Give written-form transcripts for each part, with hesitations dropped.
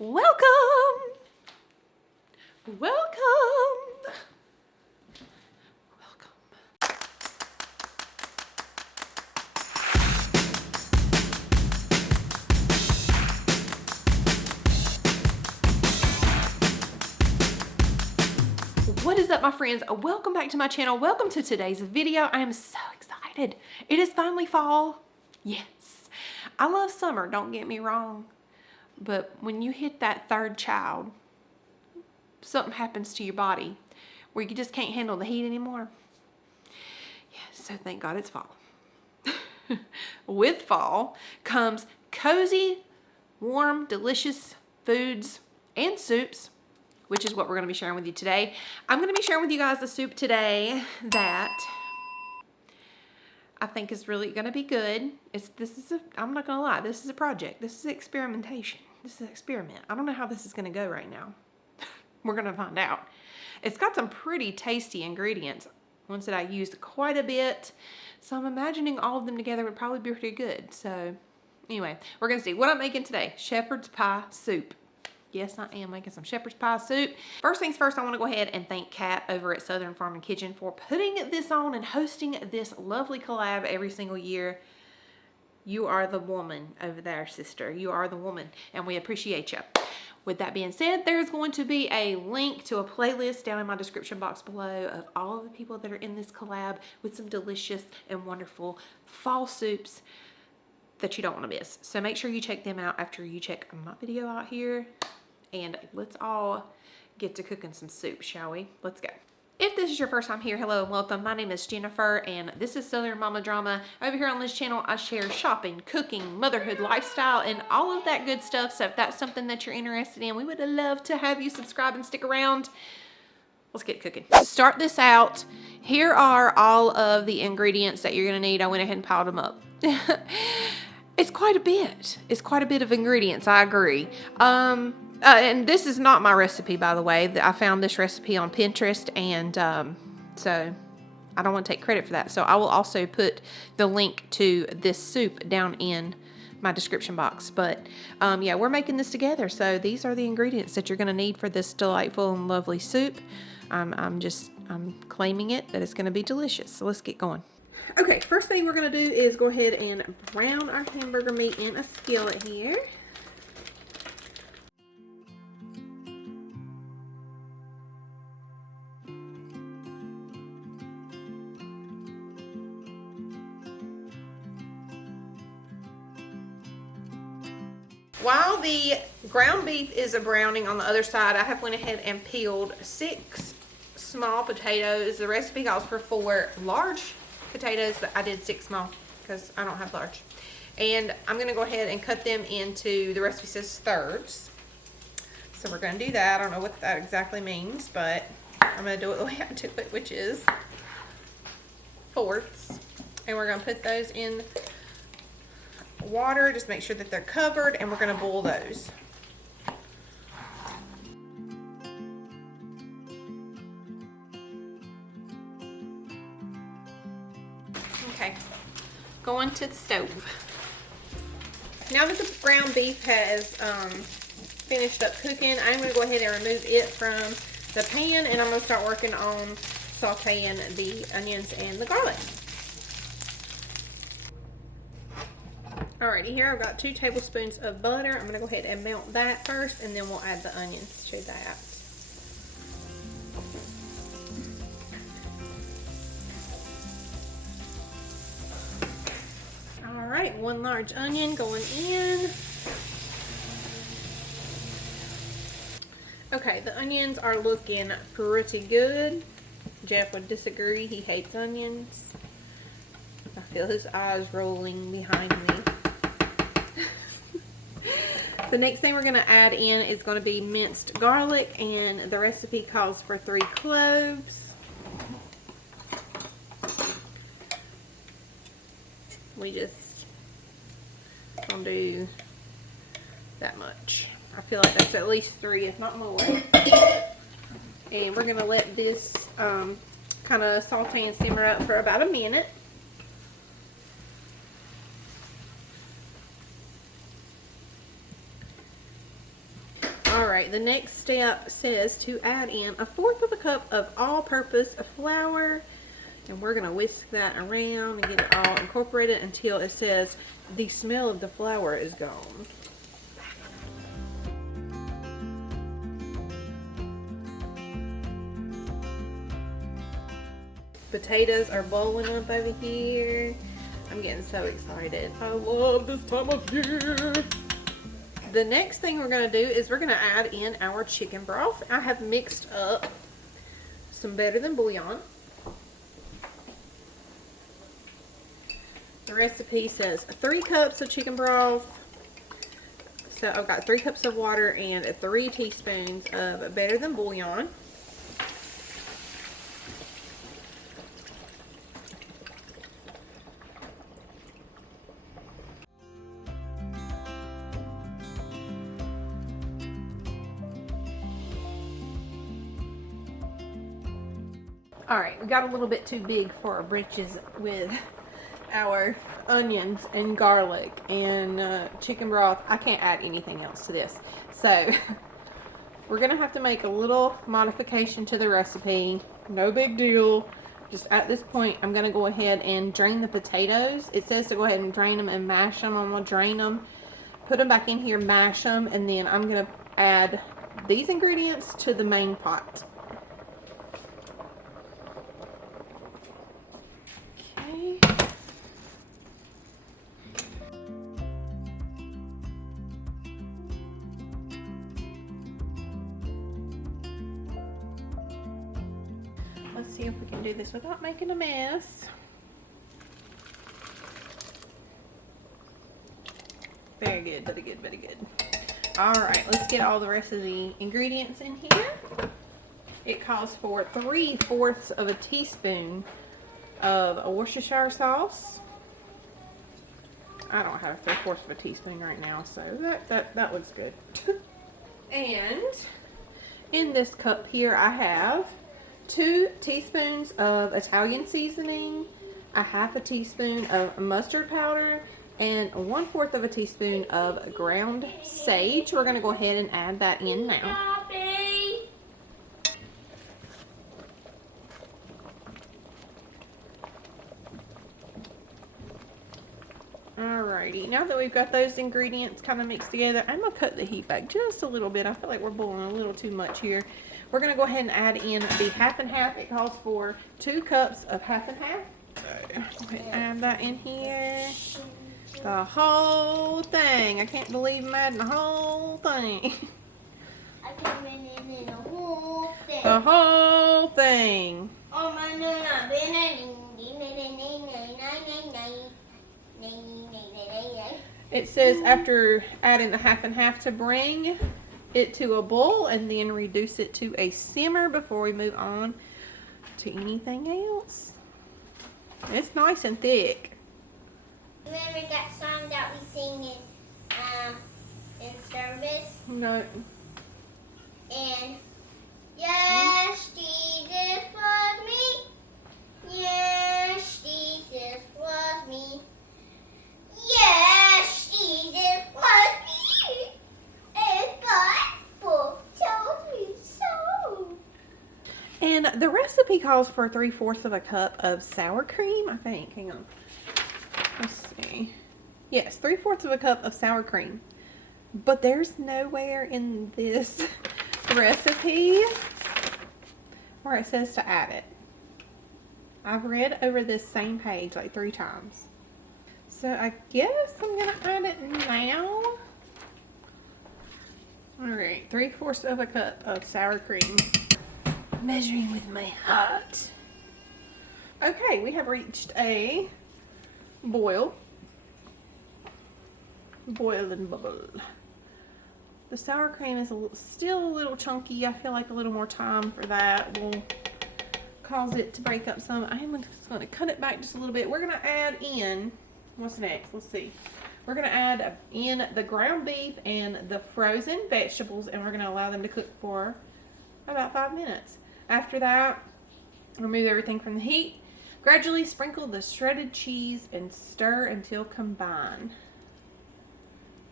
Welcome! Welcome! What is up, my friends? Welcome back to my channel. Welcome to today's video. I am so excited. It is finally fall. Yes. I love summer, don't get me wrong. But when you hit that third child, something happens to your body where you just can't handle the heat anymore. Yeah, so thank God it's fall. With fall comes cozy, warm, delicious foods and soups, which is what we're going to be sharing with you today. I'm going to be sharing with you guys the soup today that I think is really going to be good. I'm not going to lie, this is a project. This is experimentation. This is an experiment. I don't know how this is going to go right now. We're going to find out. It's got some pretty tasty ingredients, ones that I used quite a bit. So I'm imagining all of them together would probably be pretty good. So anyway, we're going to see what I'm making today. Shepherd's pie soup. Yes, I am making some shepherd's pie soup. First things first, I want to go ahead and thank Kat over at Southern Farm and Kitchen for putting this on and hosting this lovely collab every single year. You are the woman over there, sister. You are the woman, and we appreciate you. With that being said, there's going to be a link to a playlist down in my description box below of all of the people that are in this collab with some delicious and wonderful fall soups that you don't want to miss. So make sure you check them out after you check my video out here. And let's all get to cooking some soup, shall we? Let's go. If this is your first time here, hello and welcome. My name is Jennifer and this is Southern Mama Drama. Over here on this channel, I share shopping, cooking, motherhood, lifestyle, and all of that good stuff. So if that's something that you're interested in, we would love to have you subscribe and stick around. Let's get cooking. To start this out, here are all of the ingredients that you're gonna need. I went ahead and piled them up. It's quite a bit. It's quite a bit of ingredients, I agree. And this is not my recipe, by the way. I found this recipe on Pinterest, and so I don't want to take credit for that. So I will also put the link to this soup down in my description box. But yeah, we're making this together. So these are the ingredients that you're going to need for this delightful and lovely soup. I'm claiming it that it's going to be delicious. So let's get going. Okay, first thing we're going to do is go ahead and brown our hamburger meat in a skillet here. While the ground beef is a browning on the other side, I have went ahead and peeled 6 small potatoes. The recipe calls for 4 large potatoes, but I did 6 small because I don't have large. And I'm going to go ahead and cut them into, the recipe says thirds. So we're going to do that. I don't know what that exactly means, but I'm going to do it the way I do it, which is fourths. And we're going to put those in water, just make sure that they're covered, and we're going to boil those. Okay, going to the stove. Now that the ground beef has finished up cooking, I'm going to go ahead and remove it from the pan, and I'm going to start working on sauteing the onions and the garlic. Alrighty, here I've got 2 tablespoons of butter. I'm going to go ahead and melt that first, and then we'll add the onions to that. Alright, 1 large onion going in. Okay, the onions are looking pretty good. Jeff would disagree. He hates onions. I feel his eyes rolling behind me. The next thing we're going to add in is going to be minced garlic, and the recipe calls for 3 cloves. We just going to do that much. I feel like that's at least 3, if not more. And we're going to let this kind of saute and simmer up for about a minute. Alright, the next step says to add in 1/4 cup of all-purpose flour. And we're going to whisk that around and get it all incorporated until it says the smell of the flour is gone. Potatoes are boiling up over here. I'm getting so excited. I love this time of year. The next thing we're going to do is we're going to add in our chicken broth. I have mixed up some Better Than bouillon. The recipe says 3 cups of chicken broth. So I've got 3 cups of water and 3 teaspoons of Better Than bouillon. Alright, we got a little bit too big for our britches with our onions and garlic and chicken broth. I can't add anything else to this. So, we're going to have to make a little modification to the recipe. No big deal. Just at this point, I'm going to go ahead and drain the potatoes. It says to go ahead and drain them and mash them. I'm going to drain them, put them back in here, mash them, and then I'm going to add these ingredients to the main pot. Let's see if we can do this without making a mess. Very good, very good, very good. Alright, let's get all the rest of the ingredients in here. It calls for 3/4 of a teaspoon of Worcestershire sauce. I don't have 3/4 of a teaspoon right now, so that looks good. And in this cup here I have 2 teaspoons of Italian seasoning, 1/2 teaspoon of mustard powder, and 1/4 of a teaspoon of ground sage. We're going to go ahead and add that in now. Alrighty, now that we've got those ingredients kind of mixed together, I'm going to cut the heat back just a little bit. I feel like we're boiling a little too much here. We're going to go ahead and add in the 1/2. It calls for 2 cups of 1/2. So, go ahead and add that in here. The whole thing. I can't believe I'm adding the whole thing. I can bring in the whole thing. The whole thing. Oh my god. It says after adding the 1/2 to bring it to a boil and then reduce it to a simmer before we move on to anything else. It's nice and thick. Remember that song that we sing in service? No. And yes, Jesus loves me. Yes, Jesus loves me. Yes, Jesus loves me. And Bible tells me so. And the recipe calls for 3/4 of a cup of sour cream, I think. Hang on. Let's see. Yes, 3/4 of a cup of sour cream. But there's nowhere in this recipe where it says to add it. I've read over this same page like 3 times. So I guess I'm going to add it now. Alright, 3/4 of a cup of sour cream. Measuring with my heart. Okay, we have reached a boil. Boil and bubble. The sour cream is still a little chunky. I feel like a little more time for that will cause it to break up some. I am just going to cut it back just a little bit. We're going to add in, what's next? Let's see. We're going to add in the ground beef and the frozen vegetables, and we're going to allow them to cook for about 5 minutes. After that, remove everything from the heat. Gradually sprinkle the shredded cheese and stir until combined.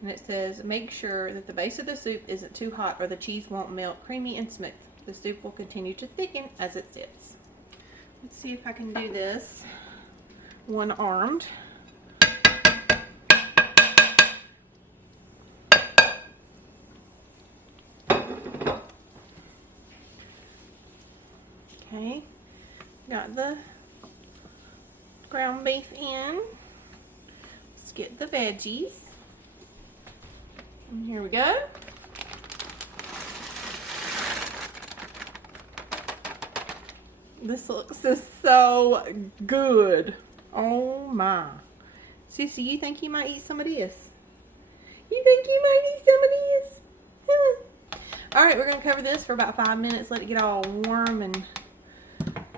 And it says, make sure that the base of the soup isn't too hot or the cheese won't melt creamy and smooth. The soup will continue to thicken as it sits. Let's see if I can do this one-armed. Okay, got the ground beef in. Let's get the veggies. And here we go. This looks so good. Oh my. Sissy, you think you might eat some of this? You think you might eat some of this? Alright, we're going to cover this for about 5 minutes. Let it get all warm and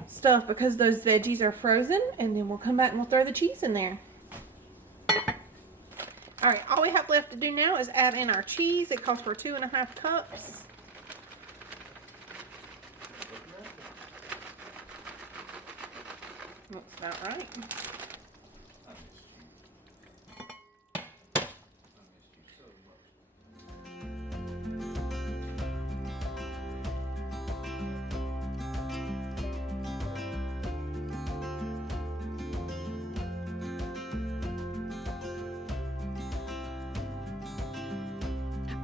stuff because those veggies are frozen. And then we'll come back and we'll throw the cheese in there. Alright, all we have left to do now is add in our cheese. It calls for 2.5 cups. Looks about right.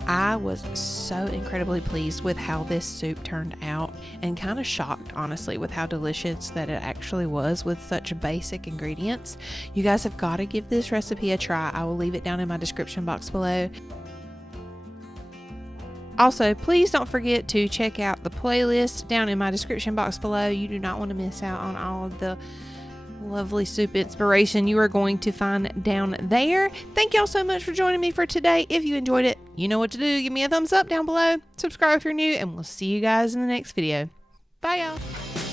I was so incredibly pleased with how this soup turned out and kind of shocked, honestly, with how delicious that it actually was with such basic ingredients. You guys have got to give this recipe a try. I will leave it down in my description box below. Also, please don't forget to check out the playlist down in my description box below. You do not want to miss out on all of the lovely soup inspiration you are going to find down there. Thank y'all so much for joining me for today. If you enjoyed it, you know what to do. Give me a thumbs up down below. Subscribe if you're new, and we'll see you guys in the next video. Bye, y'all.